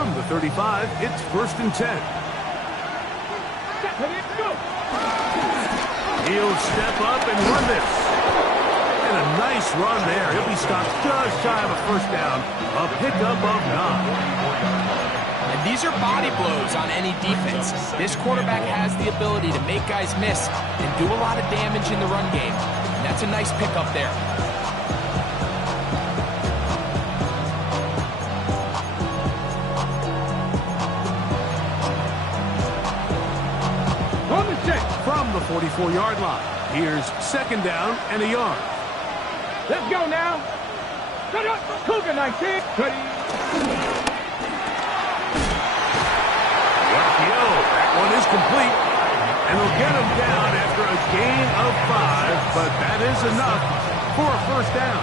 From the 35, it's 1st and 10. He'll step up and run this. And a nice run there. He'll be stopped just shy of a 1st down. A pickup of 9. And these are body blows on any defense. This quarterback has the ability to make guys miss and do a lot of damage in the run game. And that's a nice pickup there. From the 44-yard line, here's 2nd down and a yard. Let's go now. Cougar 19. That one is complete. And they'll get him down after a gain of 5, but that is enough for a 1st down.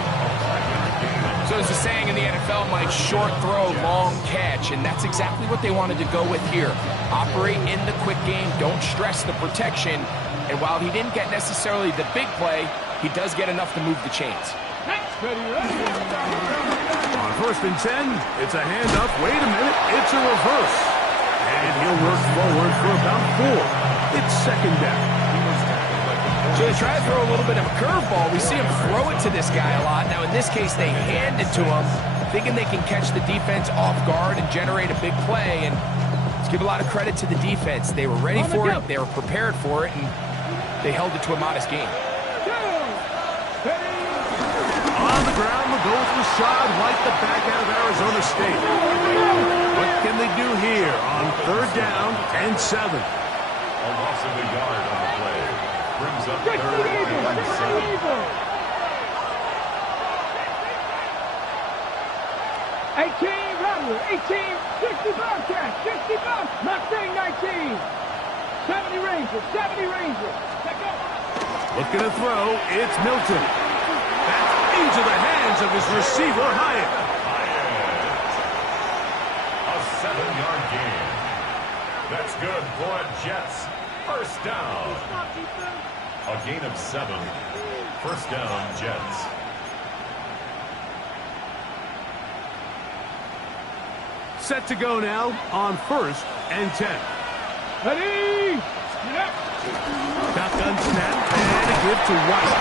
So there's a saying in the NFL, Mike, short throw, long catch, and that's exactly what they wanted to go with here. Operate in the quick game, don't stress the protection, and while he didn't get necessarily the big play, he does get enough to move the chains. On 1st and 10, it's a hand up. Wait a minute, it's a reverse. And he'll work forward for about 4. It's 2nd down. So they try to throw a little bit of a curveball. We see him throw it to this guy a lot. Now, in this case, they hand it to him, thinking they can catch the defense off guard and generate a big play. And let's give a lot of credit to the defense. They were ready for it. They were prepared for it, and they held it to a modest gain. On the ground, the goal was shot right the back out of Arizona State. What can they do here on 3rd down and 7? A loss of a yard on the play. Brings up 3rd and 7. 18, Rodwood, 18, 65 catch, 65, Mustang 19, 70 Rangers, 70 Rangers. Looking to throw, it's Milton. That's into the hands of his receiver, Hyatt. A 7-yard gain. That's good for Jets. 1st down. A gain of 7. 1st down, Jets. Set to go now on 1st and 10. Ready? Shotgun snap and a give to White.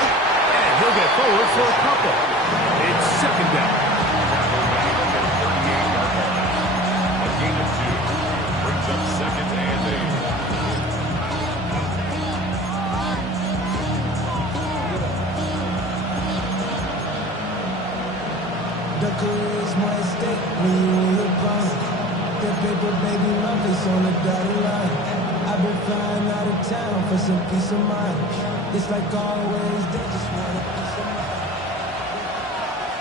And he'll get forward for a couple. It's 2nd down. A gain of 2. Brings up 2nd and 8. The career's more at stake when you in your prime. That paper, baby, love is on the dotted line. I've been flying out of town for some peace of mind. It's like always, they just want a piece of mind.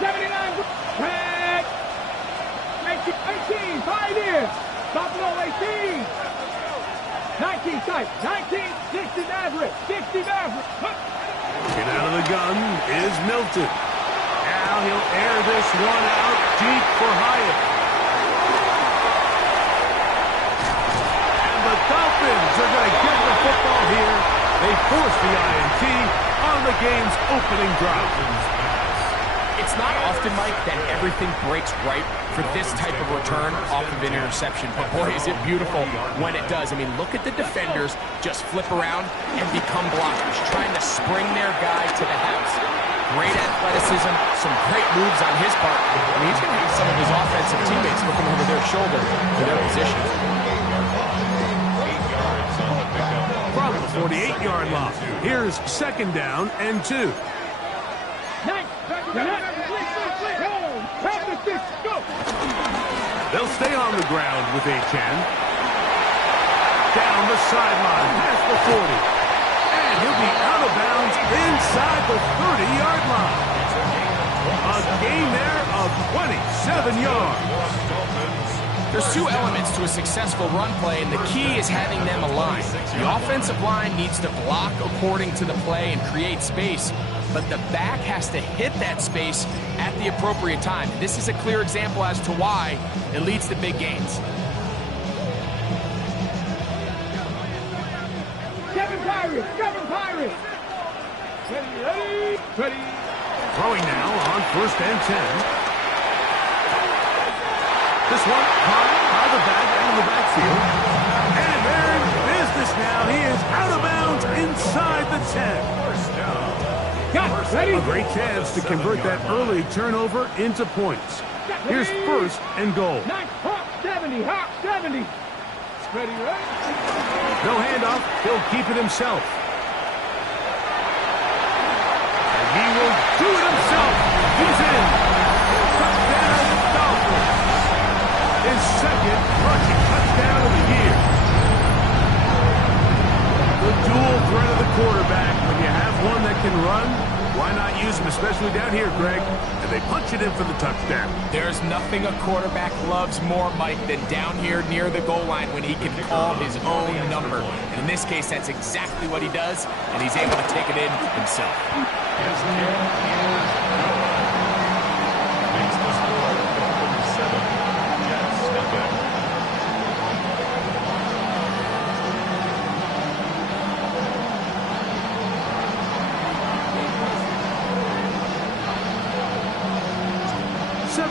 79, tag. 18, Pioneer. Buffalo 18. 19 tight, 19, 60 Maverick, 60 Maverick. Get out of the gun is Milton. Now he'll air this one out deep for Hyatt. And the Dolphins are going to get the football here. They force the INT on the game's opening drive. It's not often, Mike, that everything breaks right for this type of return off of an interception. But, boy, is it beautiful when it does. I mean, look at the defenders just flip around and become blockers, trying to spring their guy to the house. Great athleticism, some great moves on his part. I mean, he's going to have some of his offensive teammates looking over their shoulder for their position. From the 48-yard line, here's 2nd down and 2. They'll stay on the ground with Achan. Down the sideline, past the 40. And he'll be out of bounds inside the 30-yard line. A gain there of 27 yards. There's 2 elements to a successful run play, and the key is having them aligned. The offensive line needs to block according to the play and create space, but the back has to hit that space at the appropriate time. This is a clear example as to why it leads to big gains. Kevin Pirates. Ready. Throwing now on 1st and 10. This one caught by the the back, out of the backfield. And they're in business now. He is out of bounds inside the 10. First down. A great chance to convert that early turnover into points. Here's first and goal. Hawk 70, Hawk 70. Ready, right? No handoff. He'll keep it himself. And he will do it himself. He's in. Touchdown, Dolphins. His second rushing touchdown of the year. The dual threat of the quarterback. When you have one that can run, why not use him, especially down here, Greg? And they punch it in for the touchdown. There's nothing a quarterback loves more, Mike, than down here near the goal line when he can call his own number. And in this case, that's exactly what he does, and he's able to take it in himself. His kick is good. Makes the score 7. Jets nothing.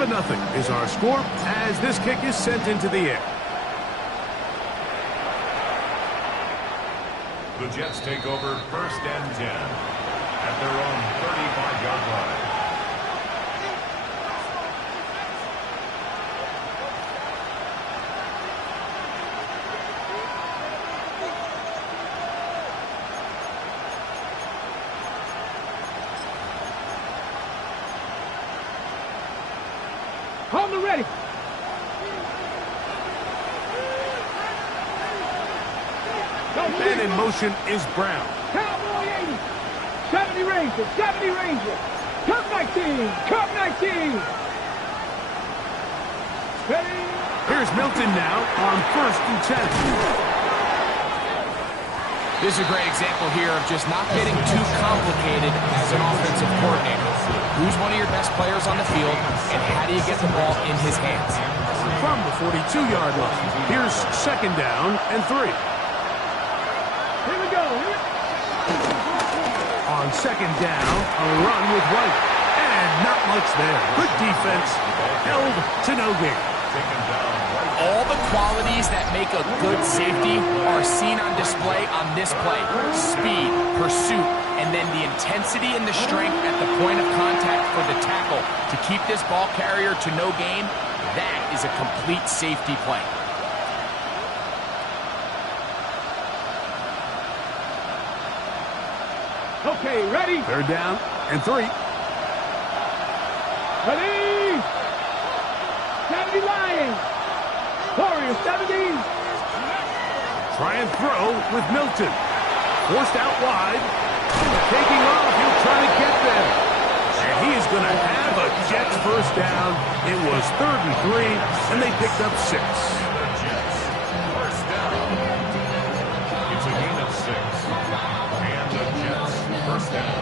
Nothing is our score as this kick is sent into the air. The Jets take over first and 10 at their own 35-yard line. Hold the ready. Man in motion is Brown. Cowboy 80. 70 Ranger. 70 Ranger. Cup 19. Cup 19. Ready. Here's Milton now on first and 10. This is a great example here of just not getting too complicated as an offensive coordinator. Who's one of your best players on the field, and how do you get the ball in his hands? From the 42-yard line, here's second down and 3. Here we go. On second down, a run with White. And not much there. Good defense, held to no gain. Taken down right. All the qualities that make a good safety are seen on display on this play. Speed, pursuit, and then the intensity and the strength at the point of contact for the tackle to keep this ball carrier to no gain. That is a complete safety play. Okay, ready. Third down and 3. Ready. 70 Lions. Warriors 70. Try and throw with Milton. Forced out wide. Taking off. He'll try to get there. And he is going to have a Jets first down. It was 3rd and 3, and they picked up 6. The Jets first down. It's a gain of 6. And the Jets first down.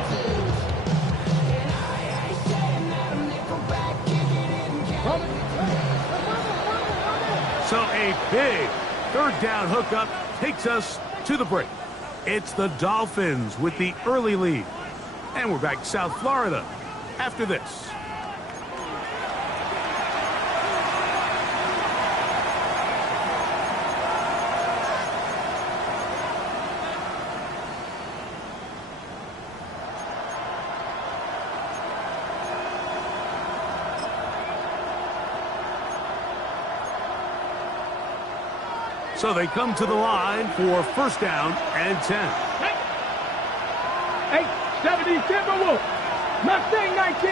So a big third down hookup takes us to the break. It's the Dolphins with the early lead. And we're back to South Florida after this. So they come to the line for first down and 10. 870 Timberwolf. Mustang 19.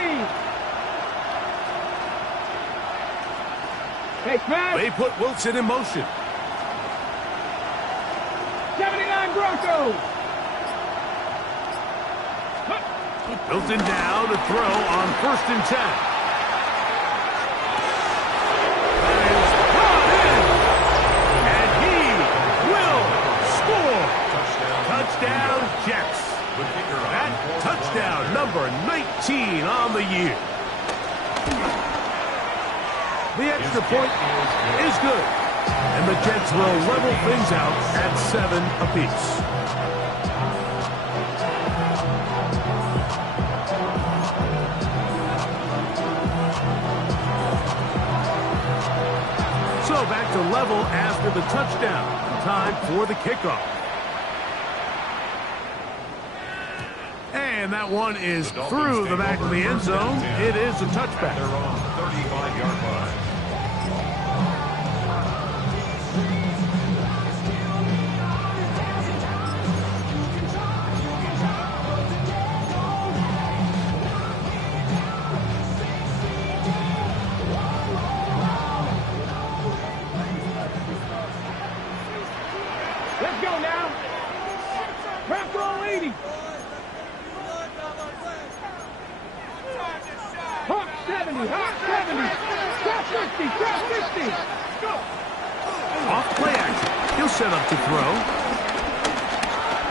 Hey, smash. They put Wilson in motion. 79 Broncos. Milton down to throw on first and 10. Touchdown, Jets. That touchdown, number 19 on the year. The extra point is good. And the Jets will level things out at 7 apiece. So back to level after the touchdown. Time for the kickoff. And that one is through the back of the end zone. It is a touchback. They're on 35-yard line. Let's go now. Crack roll 80. Hawk 70, Hawk 70. Trap 50, trap 50. Go. Off play action. He'll set up to throw.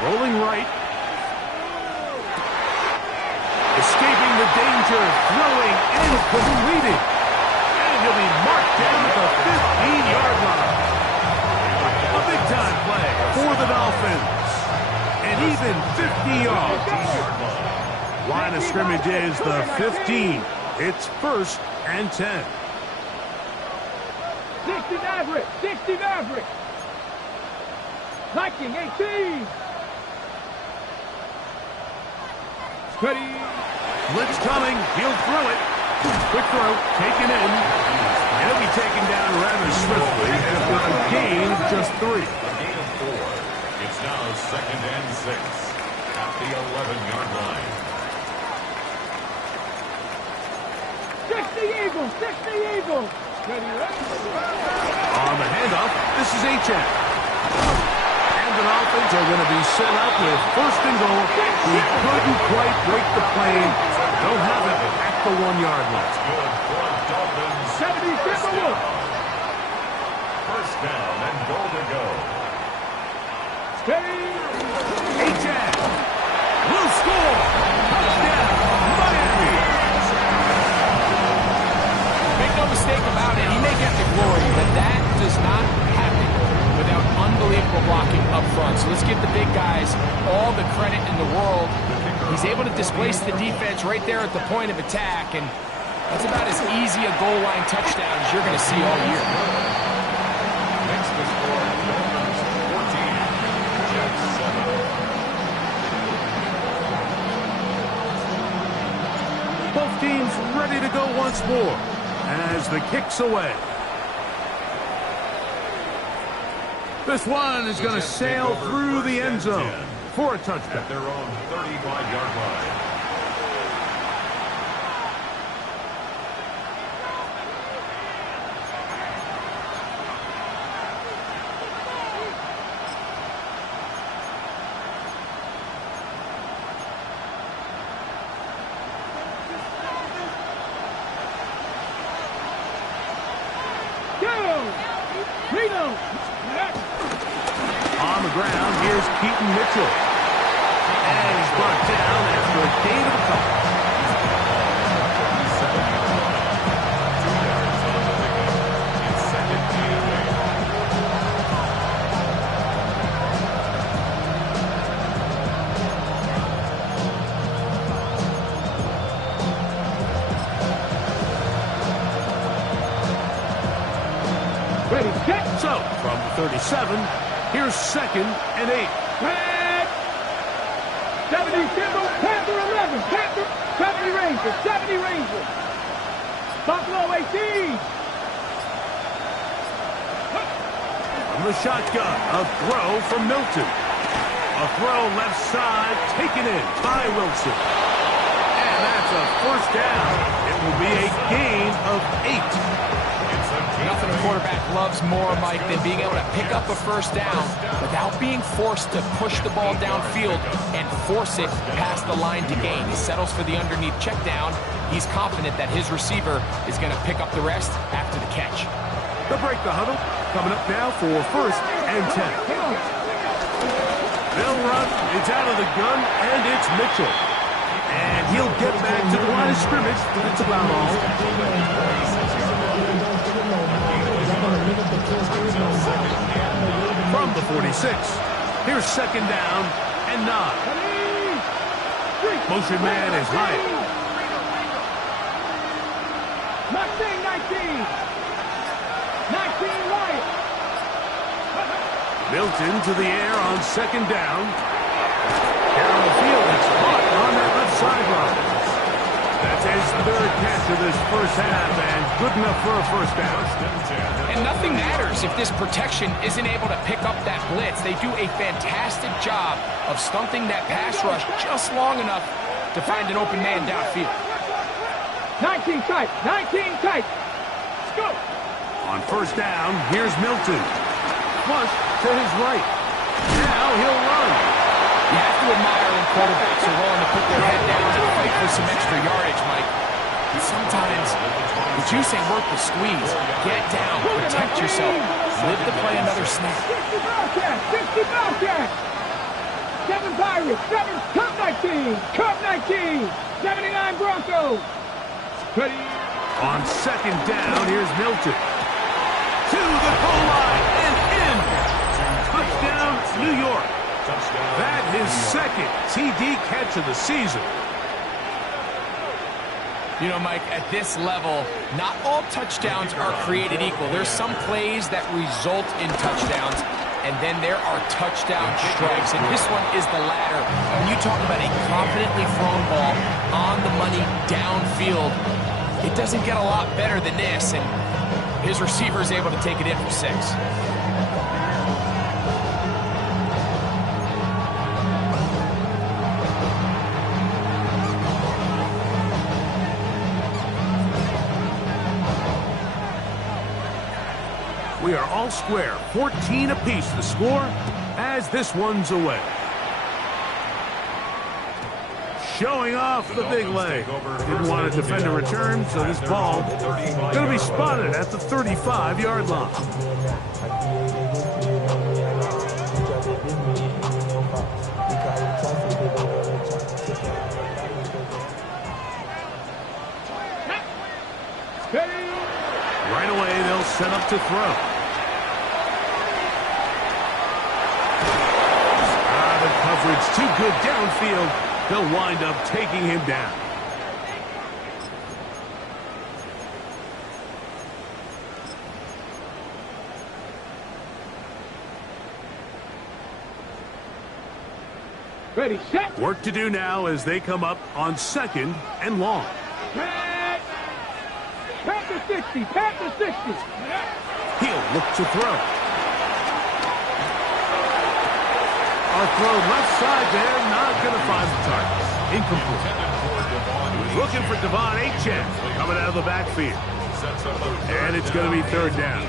Rolling right. Escaping the danger. Throwing and completing. And he'll be marked down at the 15-yard line. A big-time play for the Dolphins. And even 50 yards. Line of scrimmage is the 15. It's 1st and 10. 60 Maverick, 60 Maverick. Viking 18. Ready. Blitz coming. He'll throw it. Quick throw. Taken in. And he'll be taken down rather swiftly after a gain of just 3. A gain of 4. It's now 2nd and 6 at the 11-yard line. 60 Eagles, 60 Eagles. Ready, ready. On the handoff, this is Achan. And the Dolphins are going to be set up with 1st and goal. He couldn't quite break the plane. They'll have it at the 1-yard line. Good for Dolphins. 70 Timberwolves. 1st down and goal to go. Ready. Achan will score. Touchdown, Miami. Make no mistake about it, he may get the glory, but that does not happen without unbelievable blocking up front. So let's give the big guys all the credit in the world. He's able to displace the defense right there at the point of attack, and that's about as easy a goal line touchdown as you're going to see all year. Next to score, Dolphins 14, Jets 7. Both teams ready to go once more as the kick's away. This one is going to sail through the end zone for a touchdown. At their own 35-yard line. On the ground, here's Keaton Mitchell. And he's brought down after a gain of a couple. Ready, set. So, from the 37, here's 2nd and 8. Red. 70 Timber, Panther 11, Panther, 70 Rangers, 70 Rangers. Buffalo 18. From the shotgun, a throw from Milton. A throw left side, taken in, Ty Wilson. And that's a 1st down. It will be a gain of 8. Nothing a quarterback loves more, Mike, than being able to pick up a 1st down without being forced to push the ball downfield and force it past the line to gain. He settles for the underneath check down. He's confident that his receiver is going to pick up the rest after the catch. They'll break the huddle. Coming up now for 1st and 10. They'll run. It's out of the gun, and it's Mitchell. And he'll get back to the line of scrimmage. That's about all. From the 46, here's 2nd down and 9. Motion man is Hyatt. Mustang 19. 19 Milton to the air on second down. Down the field, it's caught on that left sideline. That's his third catch of this first half, and good enough for a first down. And nothing matters if this protection isn't able to pick up that blitz. They do a fantastic job of stunting that pass rush just long enough to find an open man downfield. 19 tight, 19 tight. Let's go. On first down, here's Milton. Flush to his right. Now he'll run. You have to admire when quarterbacks are willing to put their head down and fight for some extra yardage, Mike. And sometimes the juice ain't worth the squeeze. Get down, protect yourself, live to play another snap. 60 Bobcats, 60 Bobcats. 7 Pirates, 7 Cup 19, Cup 19, 79 Broncos. Ready. On second down, here's Milton. To the goal line and in. Touchdown, New York. That his second TD catch of the season. You know, Mike, at this level, not all touchdowns are created equal. There's some plays that result in touchdowns, and then there are touchdown strikes, and this one is the latter. When you talk about a confidently thrown ball on the money downfield, it doesn't get a lot better than this, and his receiver is able to take it in for 6. We are all square, 14 apiece the score as this one's away. Showing off the big leg. Didn't want to defend a return, so this ball going to be spotted at the 35-yard line. Right away, they'll set up to throw. The coverage too good downfield. They'll wind up taking him down. Ready, set. Work to do now as they come up on second and long. Pat the 60, pat the 60. He'll look to throw. A throw left side there, not going to find the target. Incomplete. He was looking for Devon Achane coming out of the backfield. And it's going to be third down.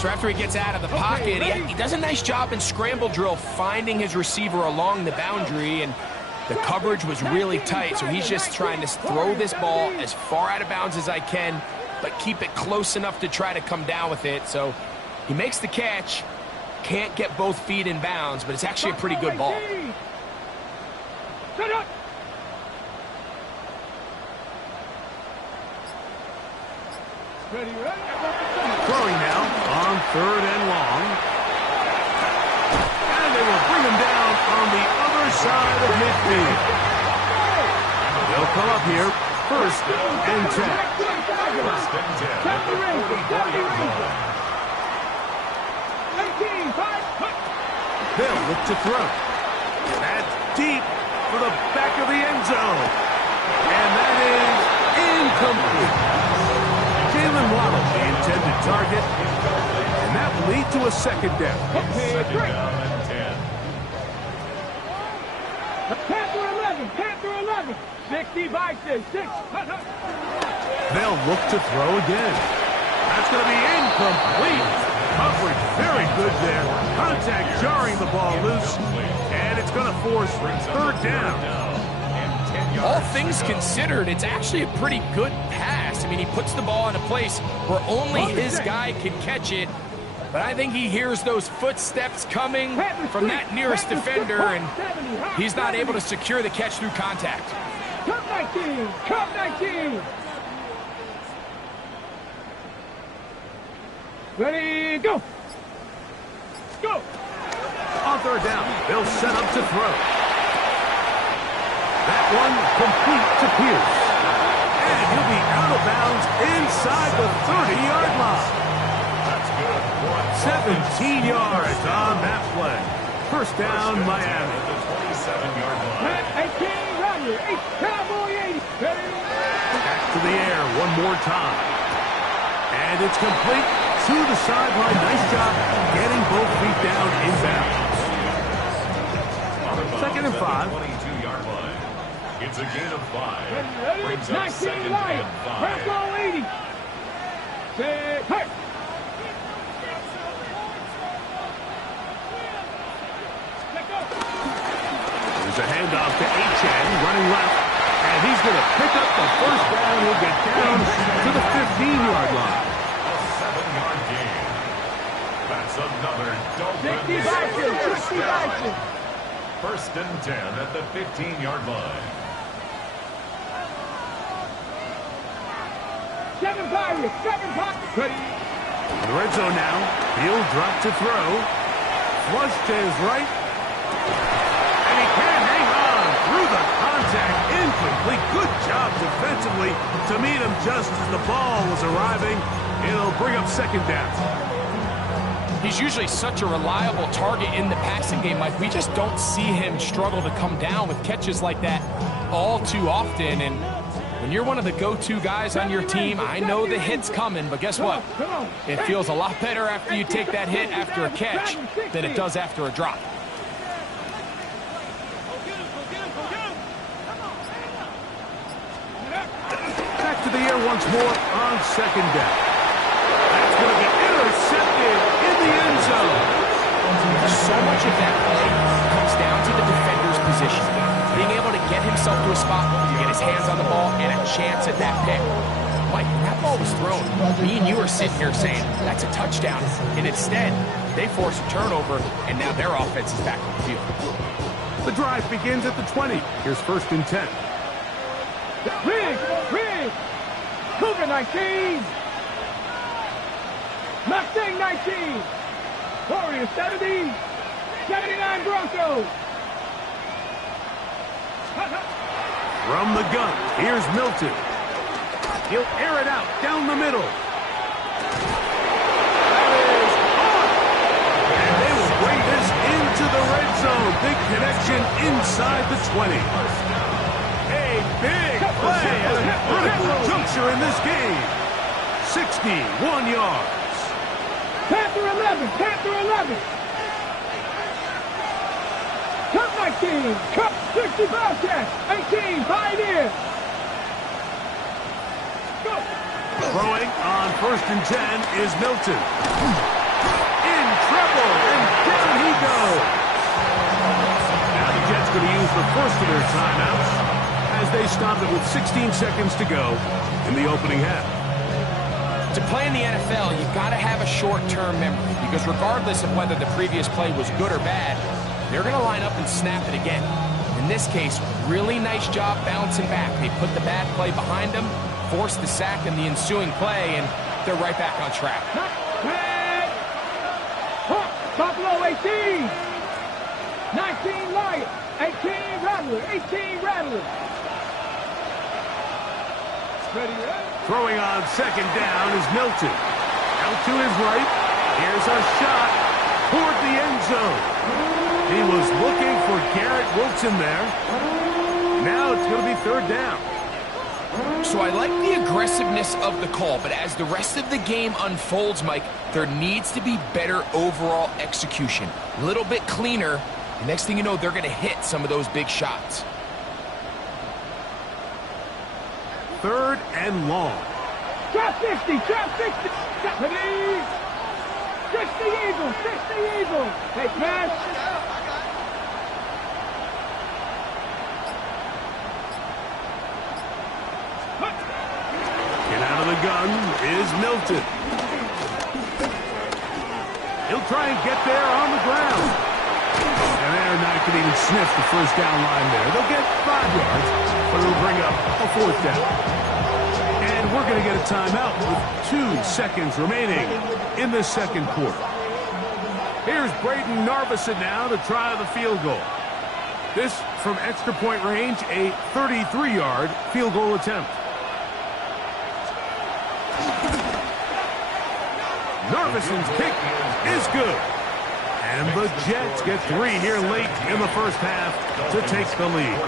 So after he gets out of the pocket, he does a nice job in scramble drill finding his receiver along the boundary, and the coverage was really tight, so he's just trying to throw this ball as far out of bounds as I can, but keep it close enough to try to come down with it. So he makes the catch. Can't get both feet in bounds, but it's actually a pretty good ball. Set up. Ready, ready. Throwing now on third and long. And they will bring him down on the other side of midfield. They'll come up here first and 10. First and 10. Tap the ring. Tap the ring. 18, 5. They'll look to throw. That's deep for the back of the end zone. And that is incomplete. Jalen Waddle, the intended target. And that will lead to a second down. Second down and 10. Panther 11, Panther 11. 60 Vikings, 6. They'll look to throw again. That's going to be incomplete. Coverage very good there. Contact jarring the ball loose. And it's going to force third down. All things considered, it's actually a pretty good pass. I mean, he puts the ball in a place where only his guy can catch it. But I think he hears those footsteps coming from that nearest defender, and he's not able to secure the catch through contact. Cup 19, Cup 19. Ready, go. Go. On third down, they'll set up to throw. That one complete to Pierce. And he'll be out of bounds inside the 30-yard line. That's good. Seth 17 yards on that play. First down, Miami. At the 27-yard line. 18, Rodgers, 8, Cowboy 80. Back to the air one more time. And it's complete to the sideline. Nice job getting both feet down inbounds. Second and 5. 22-yard line. It's a gain of 5. Brings up 19 second Lions, and 5. Bronco 80. Hey. There's a handoff to Etienne, running left. And he's going to pick up the first down. He'll get down to the 15-yard line. A 7-yard gain. That's another Dolphins. 60 First and 10 at the 15-yard line. 7 Pirates, 7 Pirates. In the red zone now. He'll drop to throw. Flush to his right. And he can't hang on through the contact. Incomplete. Good job defensively to meet him just as the ball was arriving. It'll bring up second down. He's usually such a reliable target in the passing game, Mike. We just don't see him struggle to come down with catches like that all too often. And when you're one of the go-to guys on your team, I know the hit's coming, but guess what? It feels a lot better after you take that hit after a catch than it does after a drop. Back to the air once more on second down. That's going to be intercepted in the end zone. So much of that play comes down to the defender's position. Being able to get himself to a spot to get his hands on the ball and a chance at that pick. Mike, when that ball was thrown, me and you were sitting here saying, that's a touchdown. And instead, they force a turnover, and now their offense is back on the field. The drive begins at the 20. Here's first and 10. Riggs, Cougar 19. Mustang 19. Warriors 70. 79 Broncos. From the gun, here's Milton. He'll air it out down the middle. That is on. And they will bring this into the red zone. Big connection inside the 20. A big play at a critical juncture in this game. 61 yards. Panther 11, Panther 11. Cup 19, Cup 60 Bobcats, 18 Pioneers. Go. Throwing on first and 10 is Milton. In trouble, and down he goes. Now the Jets going to use the first of their timeouts as they stop it with 16 seconds to go in the opening half. To play in the NFL, you've got to have a short-term memory because regardless of whether the previous play was good or bad, they're going to line up and snap it again. In this case, really nice job bouncing back. They put the bad play behind them, forced the sack in the ensuing play, and they're right back on track. Buffalo 18. 19 Lions. 18 Rattlers. 18 Rattlers. Throwing on second down is Milton. Out to his right. Here's a shot toward the end zone. He was looking for Garrett Wilson there. Now it's going to be third down. So I like the aggressiveness of the call, but as the rest of the game unfolds, Mike, there needs to be better overall execution. A little bit cleaner. The next thing you know, they're going to hit some of those big shots. Third and long. Drop 60, drop 60. 60 Eagles, 60 Eagles. Hey, pass. Get out of the gun is Milton. He'll try and get there on the ground. And they're not going to even sniff the first down line there. They'll get 5 yards, but it'll bring up a fourth down. And we're going to get a timeout with 2 seconds remaining in the second quarter. Here's Braden Narvison now to try the field goal. This from extra point range, a 33-yard field goal attempt. Nervouson's kick is good. And the Jets get 3 here late in the first half to take the lead.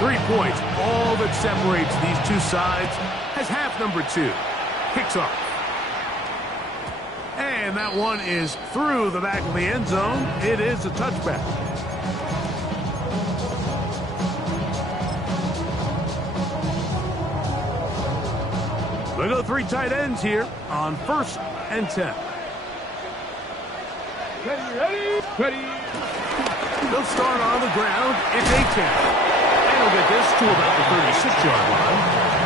3 points, all that separates these two sides as half number 2 kicks off. And that one is through the back of the end zone. It is a touchback. They go 3 tight ends here on 1st and 10. Ready. They'll start on the ground. It's a 10. They'll get this to about the 36-yard line.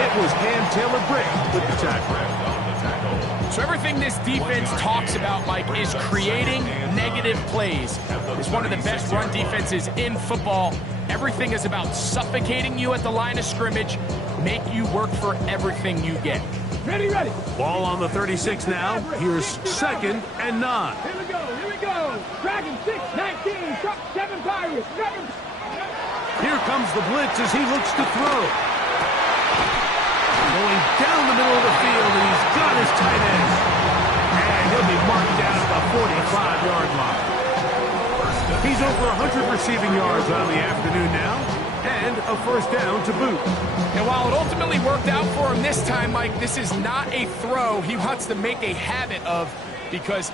It was hand-tailed Brick with the tackle. So everything this defense talks about, Mike, is creating negative plays. It's one of the best run defenses in football. Everything is about suffocating you at the line of scrimmage, make you work for everything you get. Ready. Ball on the 36 now. Here's 2nd and 9. Here we go. Dragon 6, 19, drop 7 Pirates, 7. Here comes the blitz as he looks to throw. Going down the middle of the field, and he's got his tight end. And he'll be marked down at the 45-yard line. He's over 100 receiving yards on the afternoon now, and a first down to boot. And while it ultimately worked out for him this time, Mike, this is not a throw he wants to make a habit of, because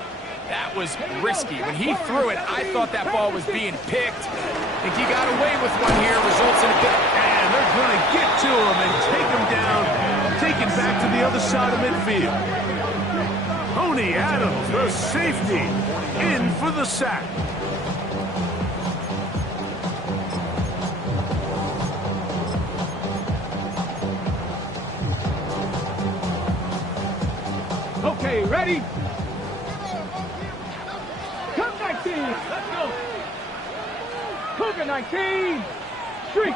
that was risky. When he threw it, I thought that ball was being picked. I think he got away with one here, results in a pick. And they're going to get to him and take him down, take it back to the other side of midfield. Tony Adams, the safety, in for the sack. Okay, ready? Come 19. Let's go. Cougar 19. Streak.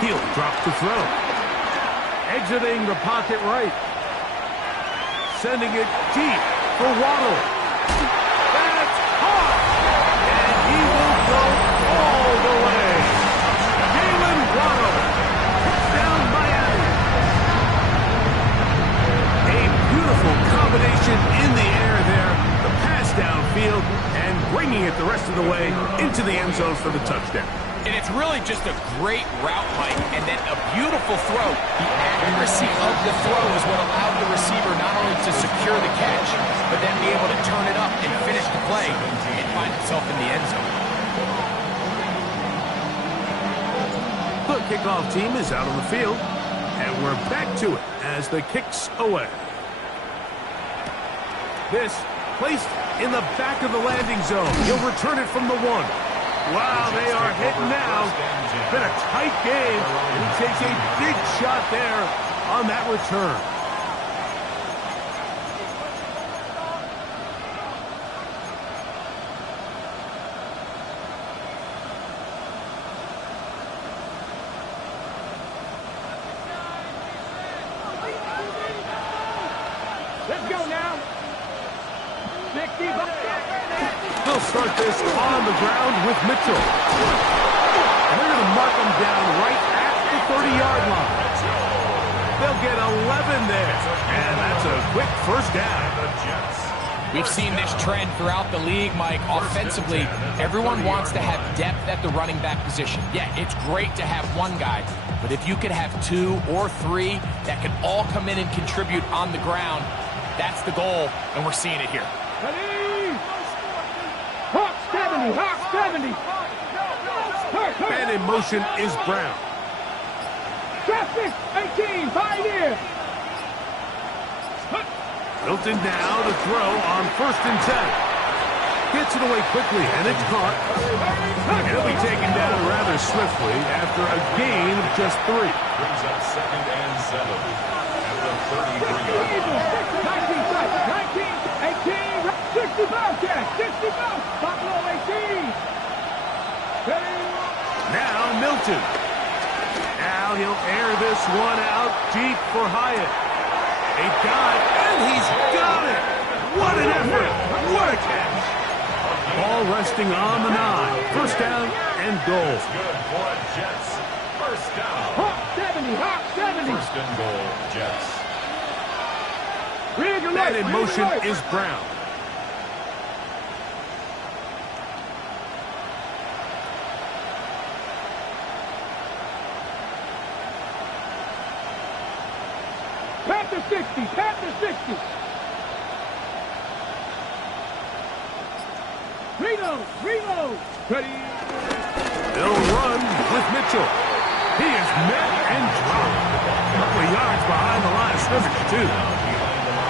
He'll drop to throw. Exiting the pocket right. Sending it deep for Waddle. That's hard. And he will go all the way. Jalen Waddle. Touchdown Miami. A beautiful combination in the air there. The pass downfield and bringing it the rest of the way into the end zone for the touchdown. And it's really just a great route, Mike, and then a beautiful throw. The accuracy of the throw is what allowed the receiver not only to secure the catch, but then be able to turn it up and finish the play and find himself in the end zone. The kickoff team is out on the field, and we're back to it as the kick's away. This placed in the back of the landing zone. He'll return it from the 1. Wow, they are hitting now. Been a tight game, and he takes a big shot there on that return. Let's go now. 60. They'll start this on the ground with Mitchell. And they're going to mark him down right at the 30-yard line. They'll get 11 there. And that's a quick first down. We've seen this trend throughout the league, Mike. Offensively, everyone wants to have depth at the running back position. Yeah, it's great to have one guy, but if you could have 2 or 3 that can all come in and contribute on the ground, that's the goal, and we're seeing it here. Ready? Hawk 70. And in motion is Brown. Traffic 18, Pioneer. Hilton now to throw on 1st and 10. Gets it away quickly, and it's caught. He'll be taken down rather swiftly after a gain of just 3. Brings up 2nd and 7 at the 33-yard line. 19, 18. 65 catch, 65. Buffalo 18. Now Milton. Now he'll air this one out deep for Hyatt. A dive, and he's got it. What an effort. What a catch. Ball resting on the 9. First down and goal. Good for Jets. First down. Hawk 70, Hawk 70. First and goal, Jets. And in motion is Brown. Panther 60, Panther 60. Reload. Ready. They'll run with Mitchell. He is met and dropped. A couple of yards behind the line of scrimmage, too.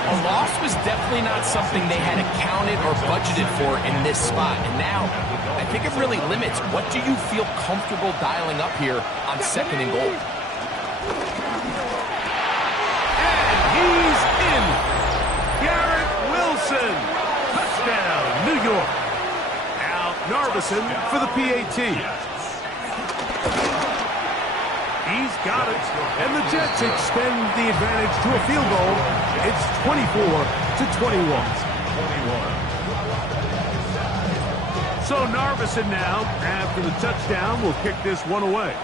A loss was definitely not something they had accounted or budgeted for in this spot. And now, I think it really limits what do you feel comfortable dialing up here on second and goal. And he's in. Garrett Wilson. Touchdown, New York. Now, Narveson for the PAT. He's got it. And the Jets extend the advantage to a field goal. It's 24-21. So Narveson now, after the touchdown, will kick this one away.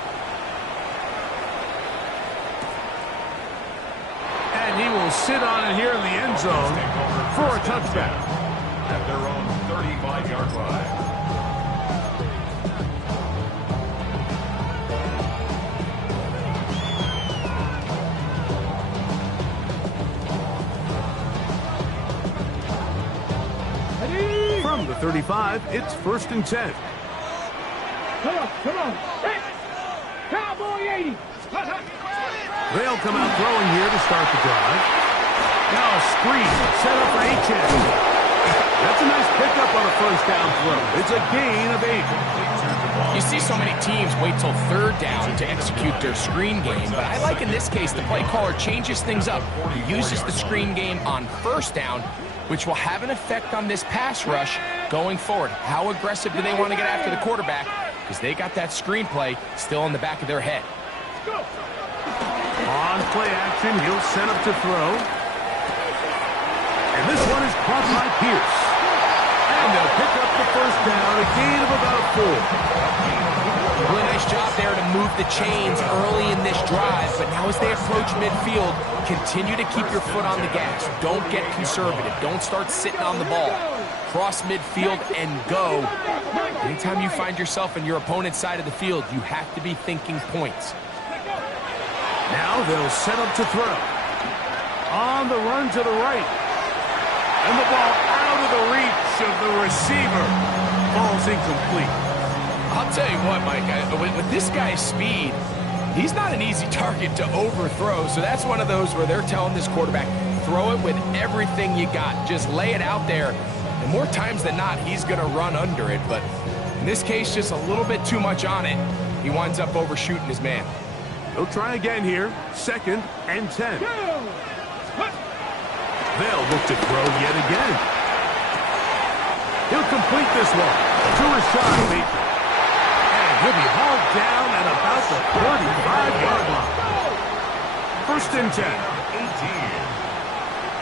And he will sit on it here in the end zone for a touchdown. At their own 35-yard line. From the 35, it's first and 10. Come on. Hey. Cowboy 80. They'll come out throwing here to start the drive. Now a screen set up for Achane. That's a nice pickup on a first down throw. It's a gain of 8. You see so many teams wait till third down to execute their screen game, but I like in this case the play caller changes things up. He uses the screen game on first down, which will have an effect on this pass rush going forward. How aggressive do they want to get after the quarterback? Because they got that screenplay still in the back of their head. On play action, he'll set up to throw. And this one is caught by Pierce. And they'll pick up the first down, a gain of about 4. Really nice job there to move the chains early in this drive, but now as they approach midfield, continue to keep your foot on the gas. Don't get conservative. Don't start sitting on the ball. Cross midfield and go. Anytime you find yourself in your opponent's side of the field, you have to be thinking points. Now they'll set up to throw. On the run to the right. And the ball out of the reach of the receiver. Ball's incomplete. I'll tell you what, Mike, with this guy's speed, he's not an easy target to overthrow. So that's one of those where they're telling this quarterback, throw it with everything you got. Just lay it out there. And more times than not, he's going to run under it. But in this case, just a little bit too much on it. He winds up overshooting his man. They'll try again here. Second and 10. They'll look to throw yet again. He'll complete this one to Rashad Bateman. And he'll be hauled down at about the 35-yard line. First and 10. 18.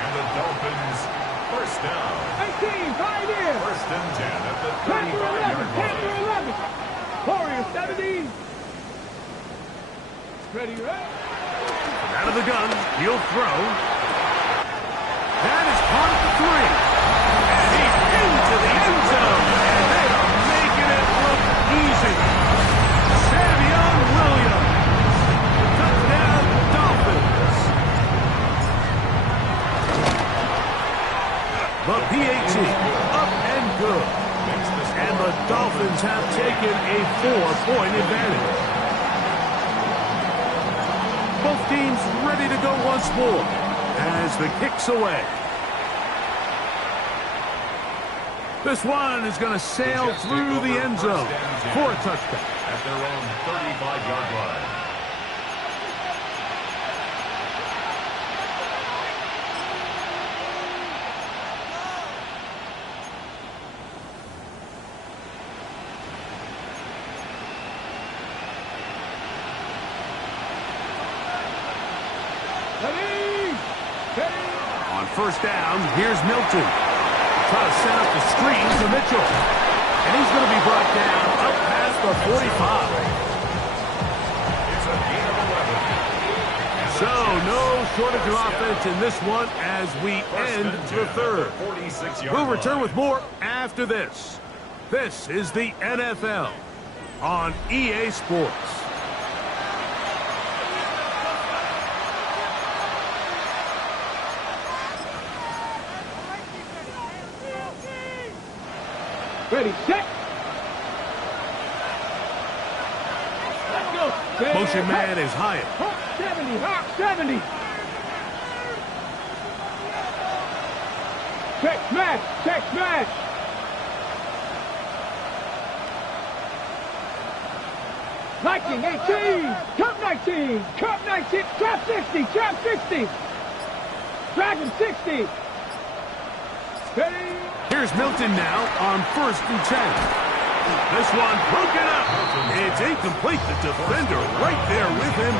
And the Dolphins, first down. 18, 5 in. First and 10 at the Panther 11, 35-yard Panther line. 11. Warrior 70. Ready, right? Out of the gun, he'll throw. That is caught at the 3. And he's into the end zone. And they are making it look easy. Savion Williams. Touchdown, Dolphins. The PAT up and good. And the Dolphins have taken a 4-point advantage. Both teams ready to go once more as the kick's away. This one is going to sail through the end zone for a touchdown. At their own 35-yard line. first down, here's Milton. Try to set up the screen to Mitchell. And he's going to be brought down up past the 45. It's a gain of 11. So, no shortage of offense in this one as we end the third. 46-yard We'll line. return with more after this. This is the NFL on EA Sports. Ready, set. Let's go. Motion man is Hyatt. Hawk 70, Hawk 70. Check smash, check smash. Viking 18, Cup 19, Cup 19, trap 60, trap 60. Dragon 60. Ready. Here's Milton now on 1st and 10. This one broken up. It's incomplete. The defender right there with him.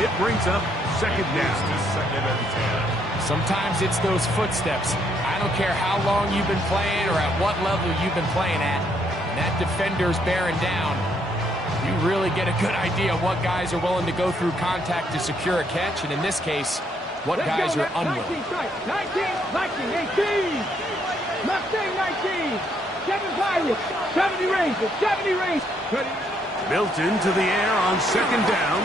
It brings up second down. Second and 10. Sometimes it's those footsteps. I don't care how long you've been playing or at what level you've been playing at. And that defender's bearing down. You really get a good idea of what guys are willing to go through contact to secure a catch. And in this case, what guys are unwilling. 19, Viking 18. Mustang 19. 7 Pirates. 70 Rangers. 70 Rangers. Milton to the air on second down.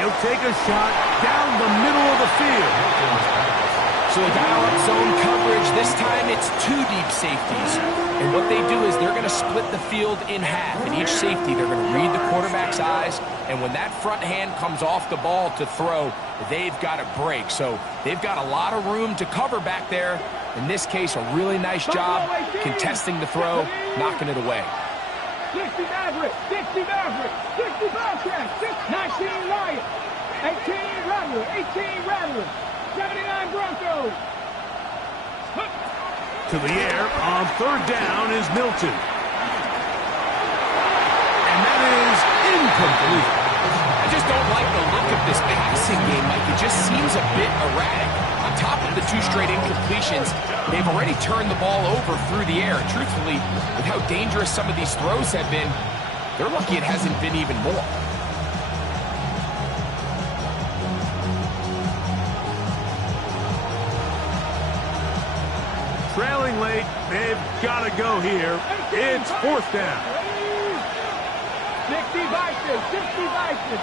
He'll take a shot down the middle of the field. So they dial up zone coverage. This time it's 2 deep safeties. And what they do is they're going to split the field in half. In each safety, they're going to read the quarterback's eyes. And when that front hand comes off the ball to throw, they've got to break. So they've got a lot of room to cover back there. In this case, a really nice job contesting the throw, knocking it away. 60 Maverick. 60 Maverick. 60 Bobcat. 19 Lion. 18 Rattler. 18 Rattler. 79 Broncos. To the air on third down is Milton. And that is incomplete. I just don't like the look of this passing game, Mike. It just seems a bit erratic. On top of the 2 straight incompletions, they've already turned the ball over through the air. Truthfully, with how dangerous some of these throws have been, they're lucky it hasn't been even more. Trailing late, they've got to go here. It's 4th down. 60 Vices. 60 Vices.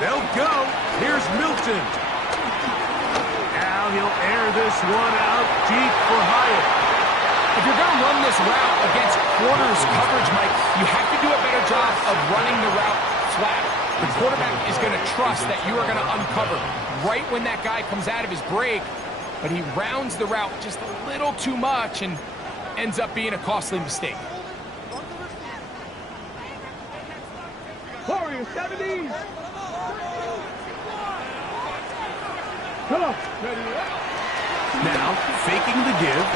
They'll go. Here's Milton. Now he'll air this one out deep for Hyatt. If you're going to run this route against quarters coverage, Mike, you have to do a better job of running the route flat. The quarterback is going to trust that you are going to uncover right when that guy comes out of his break, but he rounds the route just a little too much and ends up being a costly mistake. Warriors 70s. Come on. Ready. Now faking the give.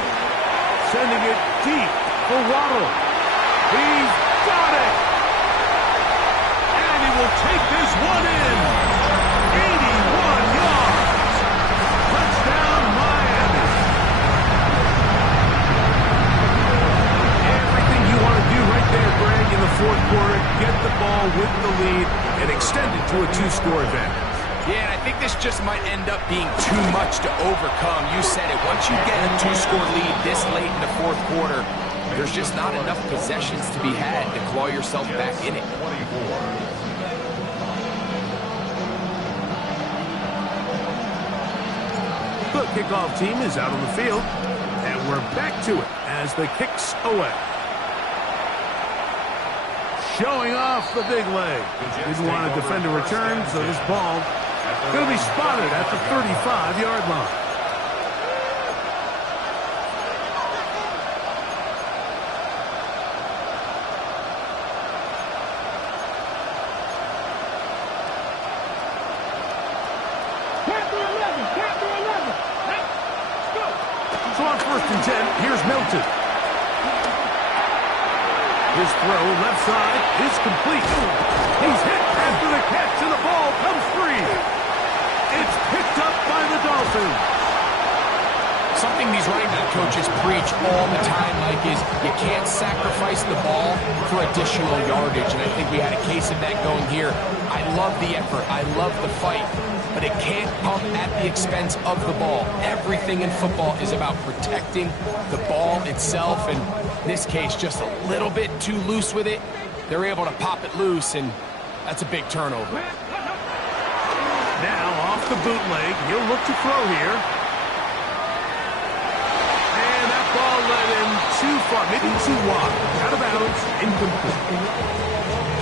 Sending it deep for Waddle. He's got it. And he will take this one in. 81 yards. Touchdown, Miami. Everything you want to do right there, Greg, in the 4th quarter. Get the ball with the lead and extend it to a 2-score advantage. Yeah, and I think this just might end up being too much to overcome. You said it. Once you get a 2-score lead this late in the 4th quarter, there's just not enough possessions to be had to claw yourself back in it. 24. The kickoff team is out on the field, and we're back to it as the kicks away. Showing off the big leg. Didn't want to defend a return, so this ball going to be spotted at the 35-yard line. So on 1st and 10, here's Milton. His throw left side is complete. He's hit after the catch, and the ball comes free. It's picked up by the Dolphins. Something these running back coaches preach all the time, Mike, is you can't sacrifice the ball for additional yardage, and I think we had a case of that going here. I love the effort. I love the fight, but it can't come at the expense of the ball. Everything in football is about protecting the ball itself, and in this case, just a little bit too loose with it. They're able to pop it loose, and that's a big turnover. Now off the bootleg, he'll look to throw here. And that ball led him too far, maybe too wide. Out of bounds, incomplete.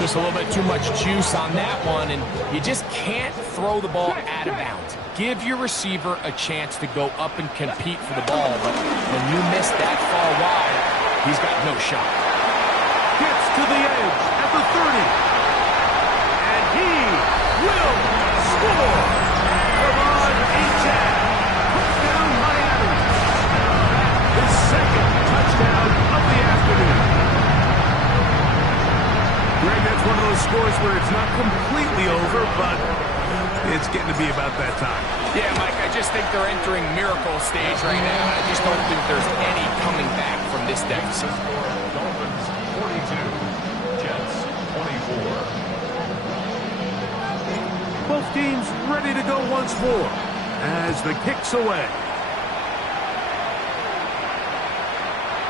Just a little bit too much juice on that one, and you just can't throw the ball out of bounds. Give your receiver a chance to go up and compete for the ball, but when you miss that far wide, he's got no shot. Gets to the edge at the 30. And he will score. Come on, H.N. Touchdown, Miami. His second touchdown of the afternoon. Greg, that's one of those scores where it's not completely over, but it's getting to be about that time. Yeah, Mike, I just think they're entering miracle stage right now. I just don't think there's any coming back from this deficit. Dolphins 42, Jets 24. Both teams ready to go once more as the kick's away.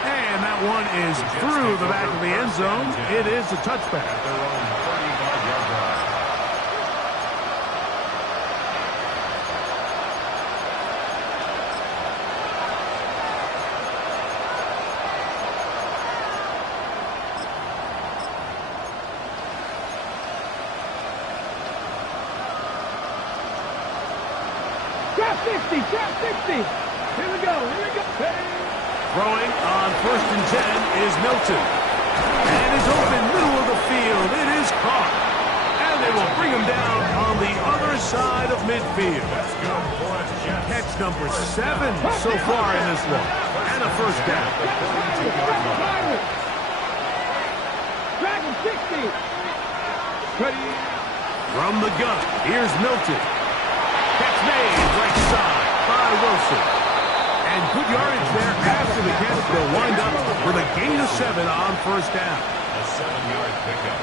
And that one is through the back of the end zone. It is a touchback. At their own 35-yard line. Trap 60, trap 60. Here we go, here we go. Throwing on 1st and 10 is Milton. And is open middle of the field. It is caught. And they will bring him down on the other side of midfield. That's good for us, Jets. Catch number 7 so far in this one. And a first down. Dragon 60. Ready. From the gun, here's Milton. Catch made right side by Wilson. And good yardage there after the catch. They'll wind up with a gain of 7 on first down. A 7-yard pickup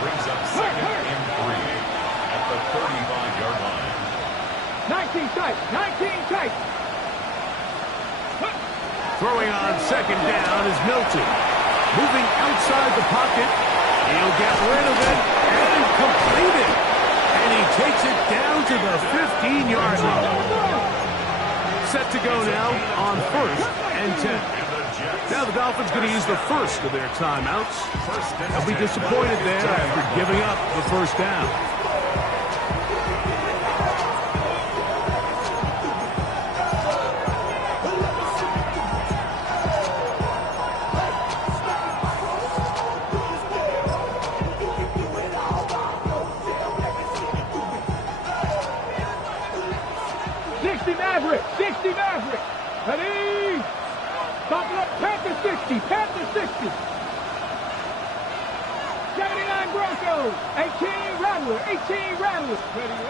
brings up 2nd and 3 at the 35-yard line. 19 tight, 19 tight. Throwing on 2nd down is Milton. Moving outside the pocket. He'll get rid of it and complete it. And he takes it down to the 15-yard line. Set to go now on 1st and 10. Now the Dolphins going to use the first of their timeouts. They'll be disappointed there after giving up the first down. Maverick, 60 Maverick. Ready? Stop it up. Panther 60, Panther 60. 79 Broncos, 18 Rattler, 18 Rattler. Ready?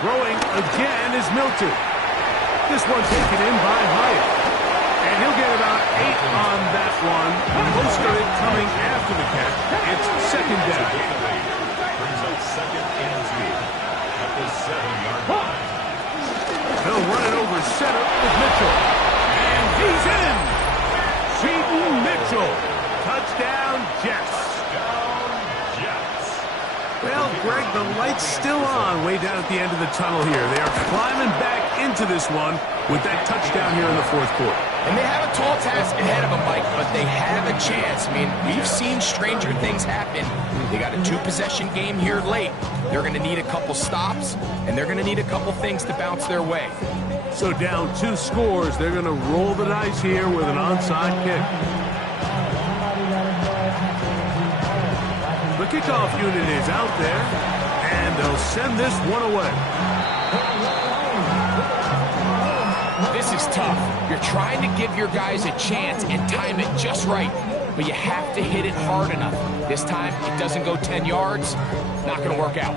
Throwing again is Milton. This one taken in by Hyatt. And he'll get about 8 on that one. Most of it coming after the catch. It's 2nd down. Brings up 2nd and 2 at the 7-yard line. They'll run it over center with Mitchell. And he's in. Cheaton Mitchell. Touchdown, Jets. Touchdown, Jets. Well, Greg, the light's still on way down at the end of the tunnel here. They are climbing back into this one with that touchdown here in the 4th quarter. And they have a tall task ahead of them, Mike, but they have a chance. I mean, we've seen stranger things happen. They got a 2-possession game here late. They're going to need a couple stops, and they're going to need a couple things to bounce their way. So down 2 scores, they're going to roll the dice here with an onside kick. The kickoff unit is out there, and they'll send this one away. This is tough. You're trying to give your guys a chance and time it just right, but you have to hit it hard enough. This time, it doesn't go 10 yards. Not going to work out.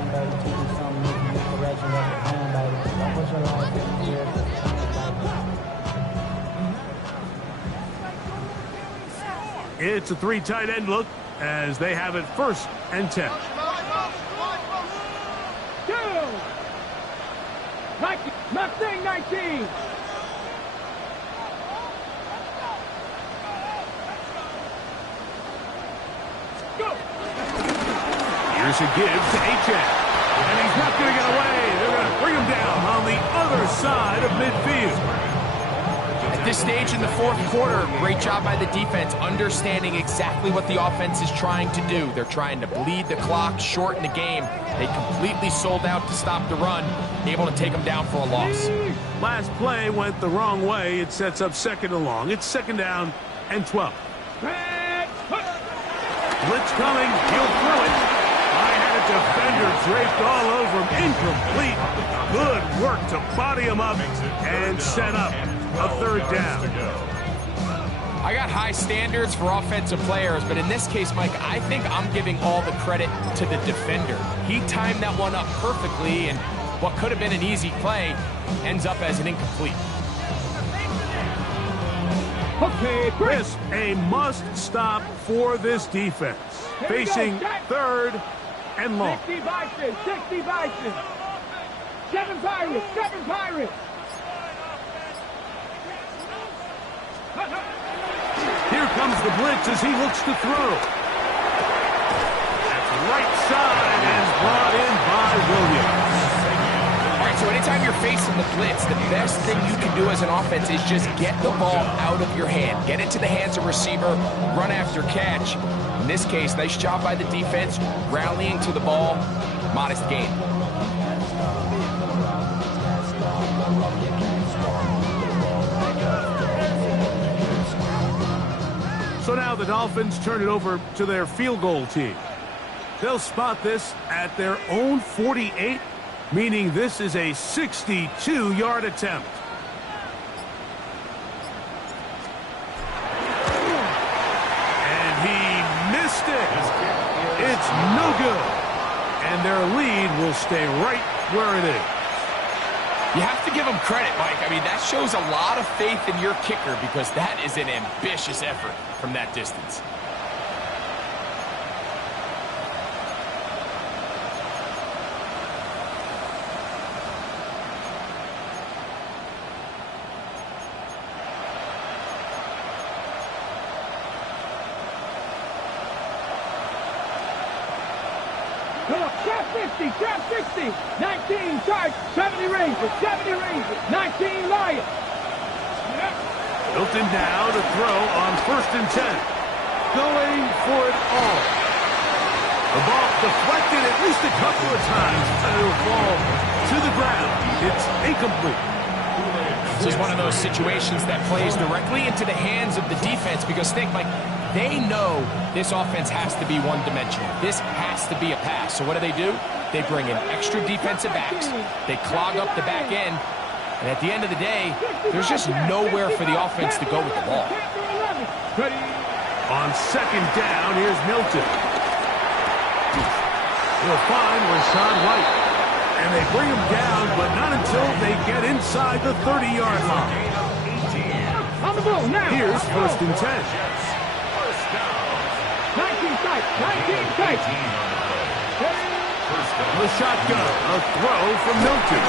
It's a 3 tight end look as they have it 1st and 10. Mustang 19. Go. Here's a give to H.N. And he's not going to get away. They're going to bring him down on the other side of midfield. At this stage in the 4th quarter, great job by the defense, understanding exactly what the offense is trying to do. They're trying to bleed the clock, shorten the game. They completely sold out to stop the run, able to take them down for a loss. Last play went the wrong way. It sets up 2nd and long. It's 2nd down and 12. Blitz coming. He'll throw it. I-handed defender draped all over him. Incomplete. Good work to body him up and set up a 3rd down. I got high standards for offensive players, but in this case, Mike, I think I'm giving all the credit to the defender. He timed that one up perfectly, and what could have been an easy play ends up as an incomplete. Okay, Chris, a must-stop for this defense. Facing 3rd and long. 60 Bison, 60 Bison. 7 Pirates, 7 Pirates. Here comes the blitz as he looks to throw. That's right side and brought in by Williams. All right, so anytime you're facing the blitz, the best thing you can do as an offense is just get the ball out of your hand. Get it to the hands of receiver, run after catch. In this case, nice job by the defense, rallying to the ball, modest gain. So now the Dolphins turn it over to their field goal team. They'll spot this at their own 48, meaning this is a 62-yard attempt. And he missed it. It's no good. And their lead will stay right where it is. You have to give them credit, Mike. I mean, that shows a lot of faith in your kicker because that is an ambitious effort from that distance. Trap 60, 19 charge, 70 Rangers, 70 Rangers, 19 Lions. Hilton now to throw on 1st and 10. Going for it all. The ball deflected at least a couple of times. And it will fall to the ground. It's incomplete. This is one of those situations that plays directly into the hands of the defense because think, Mike, they know this offense has to be one-dimensional. This has to be a pass. So what do? They bring in extra defensive backs. They clog up the back end. And at the end of the day, there's just nowhere for the offense to go with the ball. On 2nd down, here's Milton. He'll find Rashad White. And they bring him down, but not until they get inside the 30-yard line. On the ball now. Here's 1st and 10. 19 tight, 19 tight. The shotgun, a throw from Milton.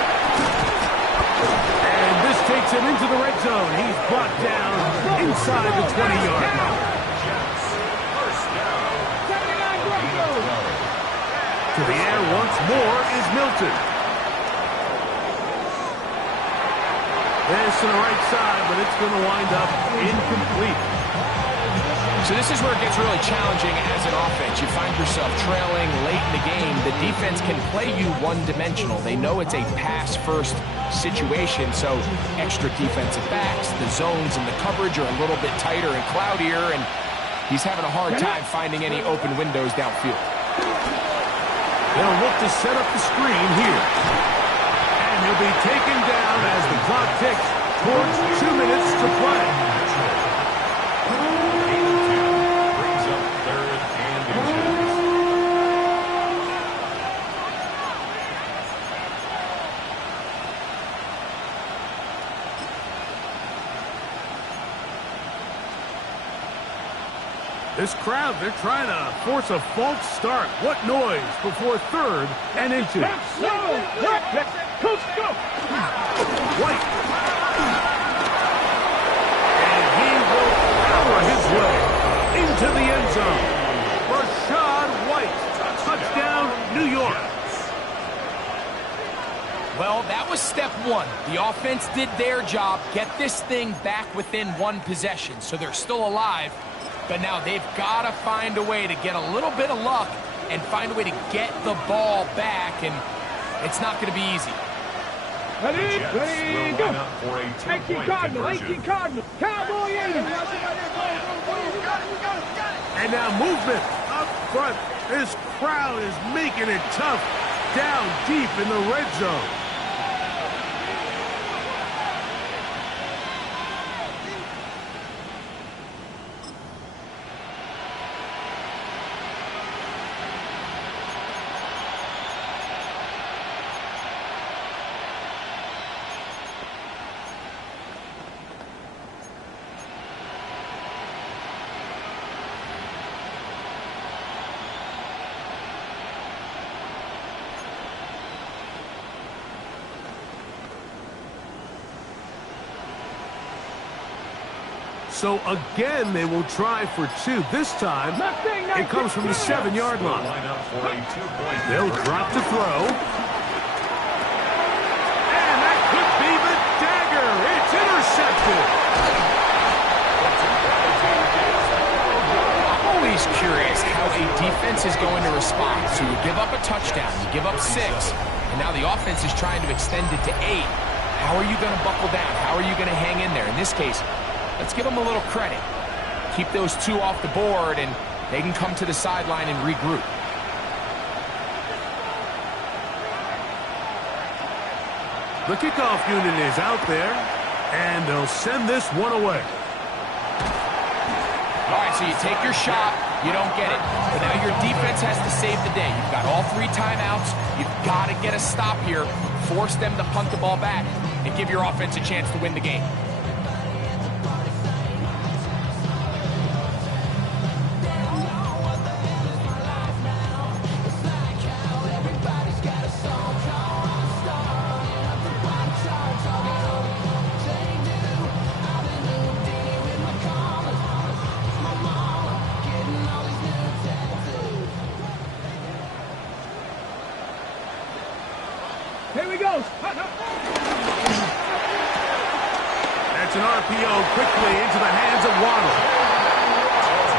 And this takes him into the red zone. He's brought down inside the 20-yard line. 79 Broncos. To the air once more is Milton. This to the right side, but it's going to wind up incomplete. So this is where it gets really challenging as an offense. You find yourself trailing late in the game. The defense can play you one-dimensional. They know it's a pass-first situation, so extra defensive backs, the zones and the coverage are a little bit tighter and cloudier, and he's having a hard time finding any open windows downfield. They'll look to set up the screen here. And he'll be taken down as the clock ticks towards 2 minutes to play. This crowd, they're trying to force a false start. What noise before 3rd and inches. Coach, go! White. And he will power his way into the end zone. Rashad White. Touchdown, New York. Well, that was step one. The offense did their job, get this thing back within one possession, so they're still alive. But now they've got to find a way to get a little bit of luck and find a way to get the ball back, and it's not going to be easy. Ready, go! 18 Cardinal, Cowboy 80! And now movement up front. This crowd is making it tough down deep in the red zone. So again, they will try for 2. This time, it comes from the 7-yard line. They'll drop to throw. And that could be the dagger. It's intercepted. I'm always curious how a defense is going to respond. So you give up a touchdown, you give up 6, and now the offense is trying to extend it to 8. How are you going to buckle down? How are you going to hang in there? In this case, let's give them a little credit. Keep those 2 off the board, and they can come to the sideline and regroup. The kickoff unit is out there, and they'll send this one away. All right, so you take your shot, you don't get it. But now your defense has to save the day. You've got all 3 timeouts. You've got to get a stop here, force them to punt the ball back, and give your offense a chance to win the game. Here we go. That's an RPO quickly into the hands of Waddle.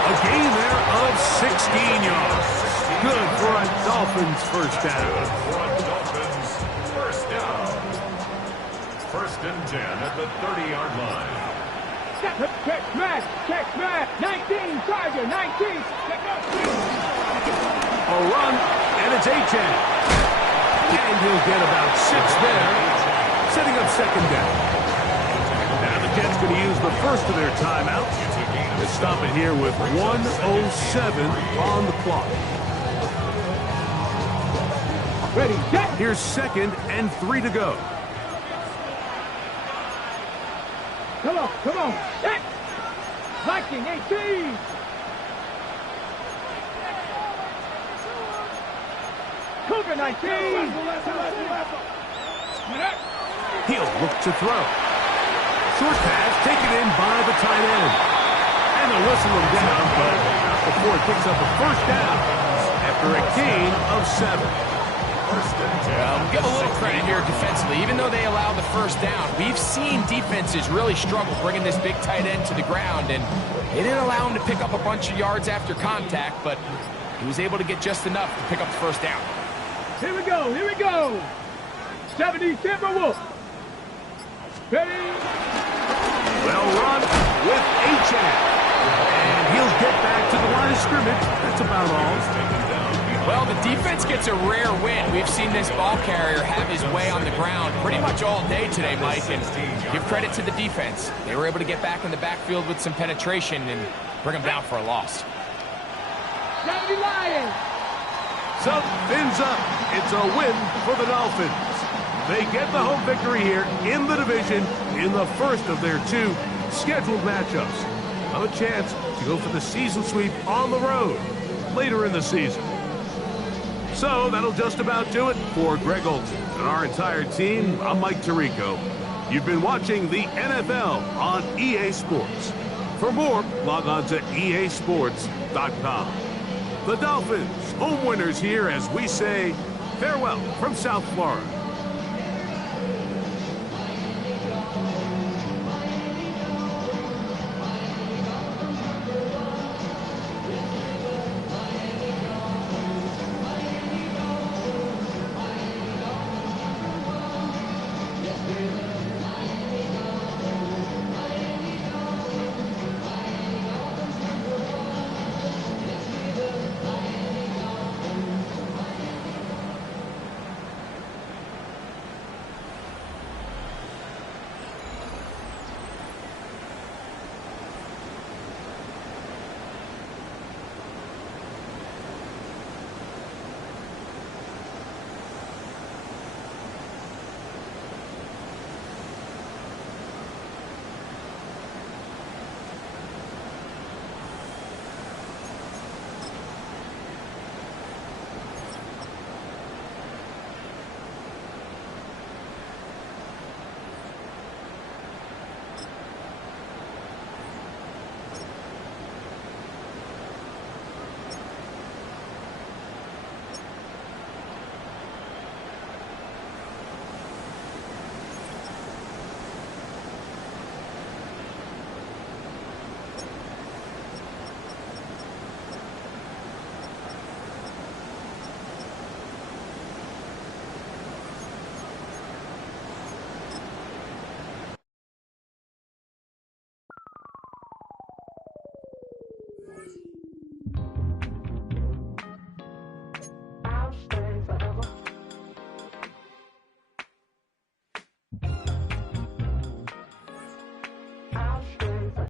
A gain there of 16 yards. Good for a Dolphins first down. First and 10 at the 30-yard line. Check smash. 19, Tiger, 19. A run, and it's A-Chan. And he'll get about 6 there, setting up second down. Now the Jets going to use the first of their timeouts to stop it here with 1:07 on the clock. Ready, set. Here's 2nd and 3 to go. Come on. Set. Viking 18. Cougar 19. He'll look to throw. Short pass taken in by the tight end. And they'll whistle him down, but not before it picks up a first down after a gain of 7. Give a little credit here defensively. Even though they allowed the first down, we've seen defenses really struggle bringing this big tight end to the ground, and they didn't allow him to pick up a bunch of yards after contact, but he was able to get just enough to pick up the first down. Here we go. 70 Timberwolves. Ready? Well run with A-Chan. And he'll get back to the line of scrimmage. That's about all. Well, the defense gets a rare win. We've seen this ball carrier have his way on the ground pretty much all day today, Mike, and give credit to the defense. They were able to get back in the backfield with some penetration and bring them down for a loss. 70 Lions. Fins up. It's a win for the Dolphins. They get the home victory here in the division in the first of their 2 scheduled matchups. a chance to go for the season sweep on the road later in the season. So that'll just about do it for Greg Olson and our entire team. I'm Mike Tirico. You've been watching the NFL on EA Sports. For more, log on to easports.com. The Dolphins, home winners here as we say farewell from South Florida.